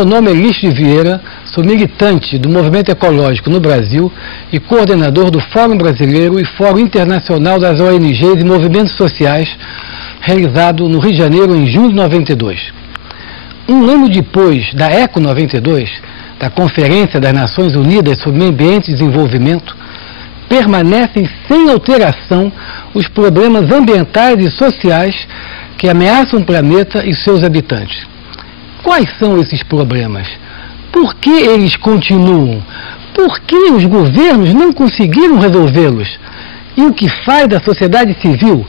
Meu nome é Lício de Vieira, sou militante do movimento ecológico no Brasil e coordenador do Fórum Brasileiro e Fórum Internacional das ONGs e Movimentos Sociais, realizado no Rio de Janeiro em junho de 92. Um ano depois da ECO 92, da Conferência das Nações Unidas sobre Meio Ambiente e Desenvolvimento, permanecem sem alteração os problemas ambientais e sociais que ameaçam o planeta e seus habitantes. Quais são esses problemas? Por que eles continuam? Por que os governos não conseguiram resolvê-los? E o que faz da sociedade civil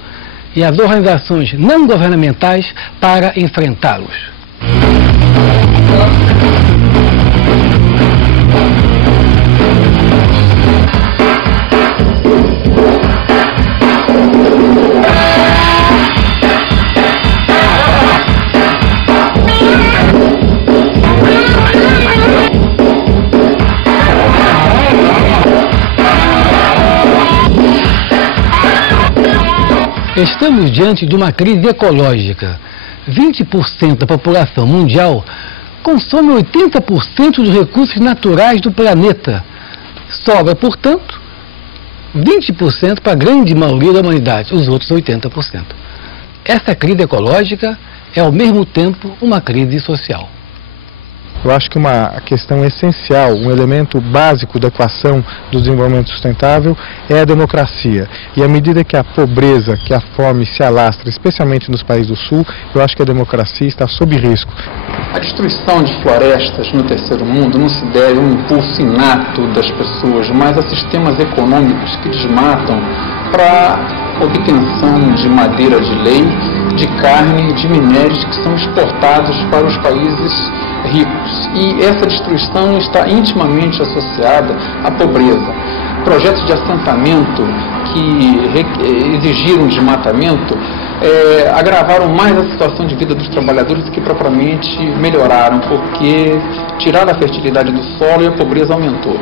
e as organizações não governamentais para enfrentá-los? Estamos diante de uma crise ecológica. 20% da população mundial consome 80% dos recursos naturais do planeta. Sobra, portanto, 20% para a grande maioria da humanidade, os outros 80%. Essa crise ecológica é, ao mesmo tempo, uma crise social. Eu acho que uma questão essencial, um elemento básico da equação do desenvolvimento sustentável é a democracia. E à medida que a pobreza, que a fome se alastra, especialmente nos países do Sul, eu acho que a democracia está sob risco. A destruição de florestas no terceiro mundo não se deve a um impulso inato das pessoas, mas a sistemas econômicos que desmatam para obtenção de madeira de lei, de carne e de minérios que são exportados para os países ricos. E essa destruição está intimamente associada à pobreza. Projetos de assentamento que exigiram desmatamento agravaram mais a situação de vida dos trabalhadores do que propriamente melhoraram, porque tiraram a fertilidade do solo e a pobreza aumentou.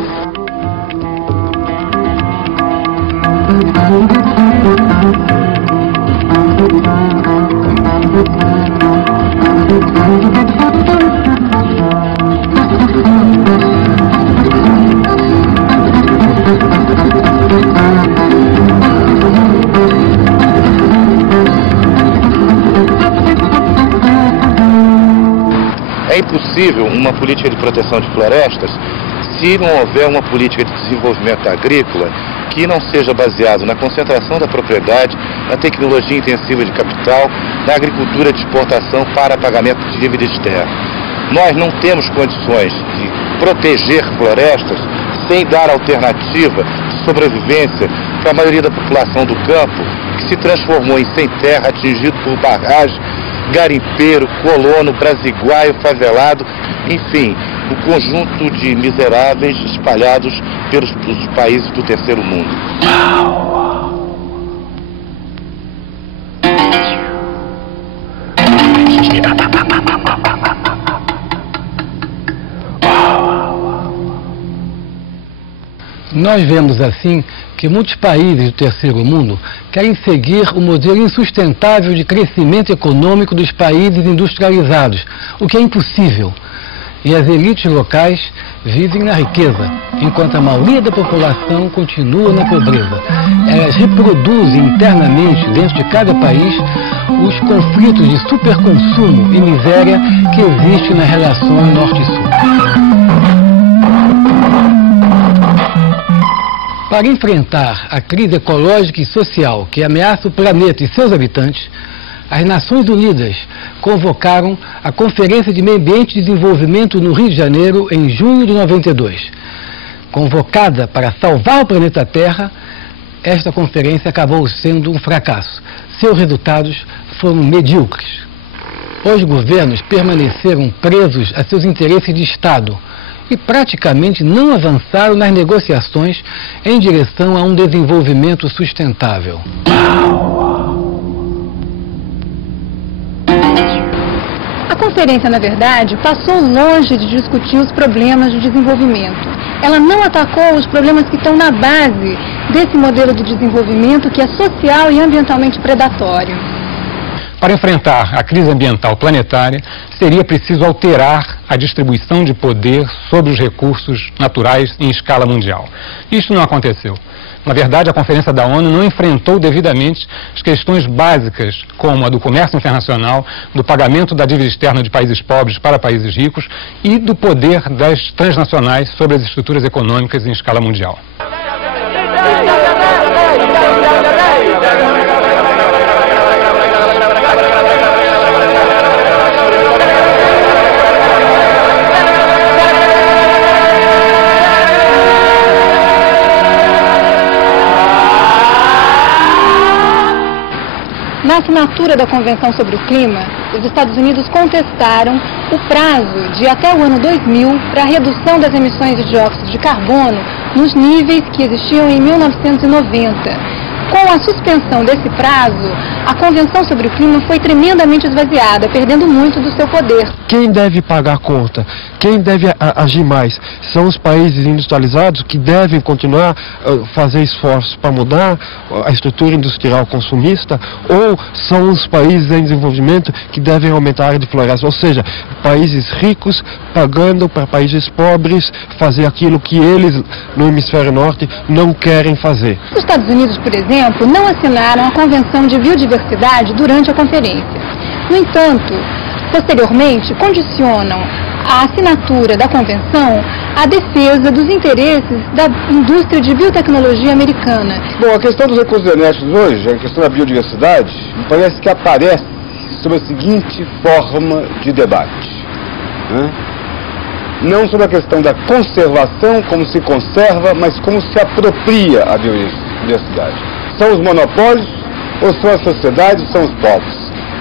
É impossível uma política de proteção de florestas se não houver uma política de desenvolvimento agrícola que não seja baseado na concentração da propriedade, na tecnologia intensiva de capital, na agricultura de exportação para pagamento de dívidas de terra. Nós não temos condições de proteger florestas sem dar alternativa de sobrevivência para a maioria da população do campo, que se transformou em sem terra, atingido por barragem, garimpeiro, colono, brasiguaio, favelado, enfim, o conjunto de miseráveis espalhados pelos países do terceiro mundo. Nós vemos assim que muitos países do terceiro mundo querem seguir o modelo insustentável de crescimento econômico dos países industrializados, o que é impossível. E as elites locais vivem na riqueza, enquanto a maioria da população continua na pobreza. Elas reproduzem internamente, dentro de cada país, os conflitos de superconsumo e miséria que existem nas relações norte e sul. Para enfrentar a crise ecológica e social que ameaça o planeta e seus habitantes, as Nações Unidas convocaram a Conferência de Meio Ambiente e Desenvolvimento no Rio de Janeiro em junho de 92. Convocada para salvar o planeta Terra, esta conferência acabou sendo um fracasso. Seus resultados foram medíocres. Os governos permaneceram presos a seus interesses de Estado e praticamente não avançaram nas negociações em direção a um desenvolvimento sustentável. A conferência, na verdade, passou longe de discutir os problemas de desenvolvimento. Ela não atacou os problemas que estão na base desse modelo de desenvolvimento que é social e ambientalmente predatório. Para enfrentar a crise ambiental planetária, seria preciso alterar a distribuição de poder sobre os recursos naturais em escala mundial. Isso não aconteceu. Na verdade, a Conferência da ONU não enfrentou devidamente as questões básicas, como a do comércio internacional, do pagamento da dívida externa de países pobres para países ricos e do poder das transnacionais sobre as estruturas econômicas em escala mundial. Na assinatura da Convenção sobre o Clima, os Estados Unidos contestaram o prazo de até o ano 2000 para a redução das emissões de dióxido de carbono nos níveis que existiam em 1990. Com a suspensão desse prazo, a Convenção sobre o Clima foi tremendamente esvaziada, perdendo muito do seu poder. Quem deve pagar a conta? Quem deve agir mais? São os países industrializados que devem continuar a fazer esforços para mudar a estrutura industrial consumista, ou são os países em desenvolvimento que devem aumentar a área de floresta? Ou seja, países ricos pagando para países pobres fazer aquilo que eles, no hemisfério norte, não querem fazer. Os Estados Unidos, por exemplo, não assinaram a Convenção de Biodiversidade durante a conferência. No entanto, posteriormente, condicionam a assinatura da Convenção à defesa dos interesses da indústria de biotecnologia americana. Bom, a questão dos recursos genéticos hoje, a questão da biodiversidade, parece que aparece sob a seguinte forma de debate, né? Não sobre a questão da conservação, como se conserva, mas como se apropria a biodiversidade. São os monopólios, ou são as sociedades, ou são os povos?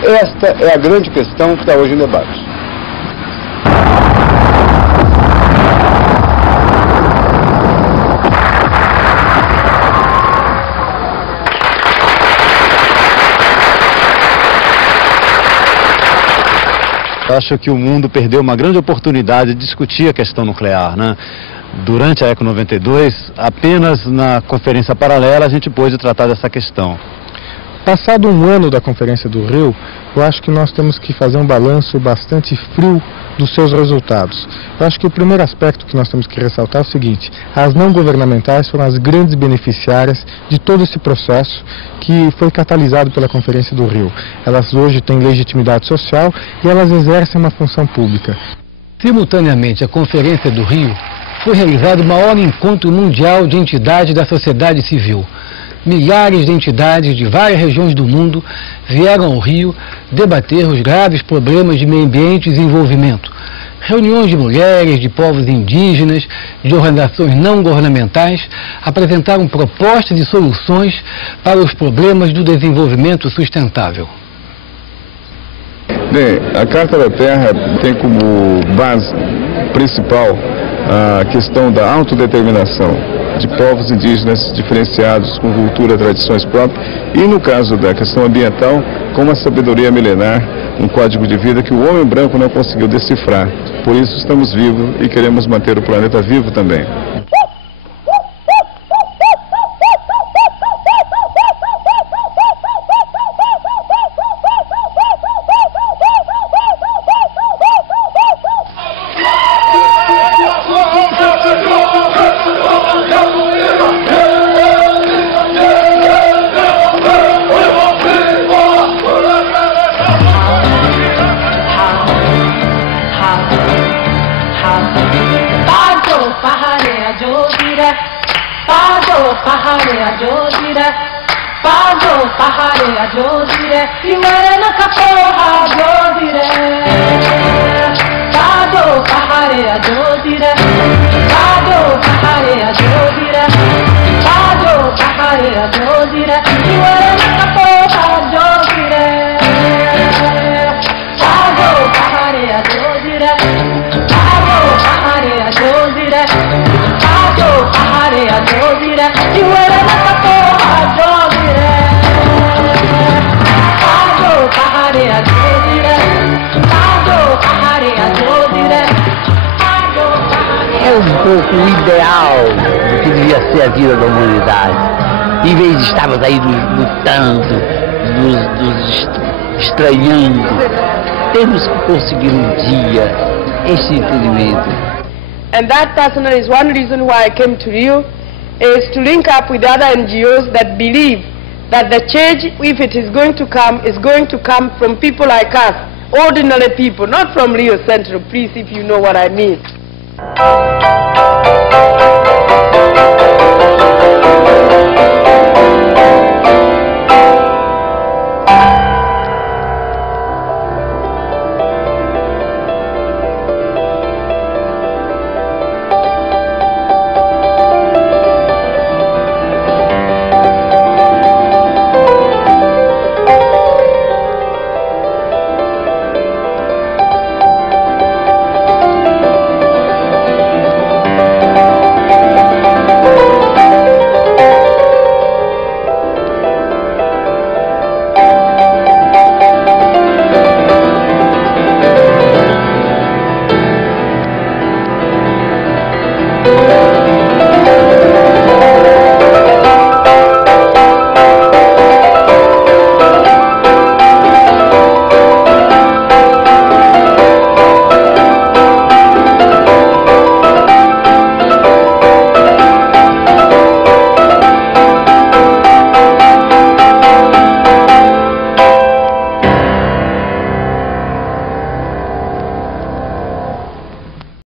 Esta é a grande questão que está hoje em debate. Eu acho que o mundo perdeu uma grande oportunidade de discutir a questão nuclear, né? Durante a ECO 92, apenas na conferência paralela a gente pôde tratar dessa questão. Passado um ano da Conferência do Rio, eu acho que nós temos que fazer um balanço bastante frio dos seus resultados. Eu acho que o primeiro aspecto que nós temos que ressaltar é o seguinte: as não governamentais foram as grandes beneficiárias de todo esse processo que foi catalisado pela Conferência do Rio. Elas hoje têm legitimidade social e elas exercem uma função pública. Simultaneamente à Conferência do Rio, foi realizado o maior encontro mundial de entidades da sociedade civil. Milhares de entidades de várias regiões do mundo vieram ao Rio debater os graves problemas de meio ambiente e desenvolvimento. Reuniões de mulheres, de povos indígenas, de organizações não governamentais apresentaram propostas e soluções para os problemas do desenvolvimento sustentável. Bem, a Carta da Terra tem como base principal a questão da autodeterminação de povos indígenas diferenciados, com cultura e tradições próprias, e no caso da questão ambiental, com uma sabedoria milenar, um código de vida que o homem branco não conseguiu decifrar. Por isso estamos vivos e queremos manter o planeta vivo também. É um pouco o ideal do que devia ser a vida da humanidade. Em vez de estarmos aí lutando, estranhando. Temos que conseguir um dia esse entendimento. And that personally is one reason why I came to Rio, is to link up with other NGOs that believe that the change, if it is going to come from people like us, ordinary people, not from Rio Central, please, if you know what I mean.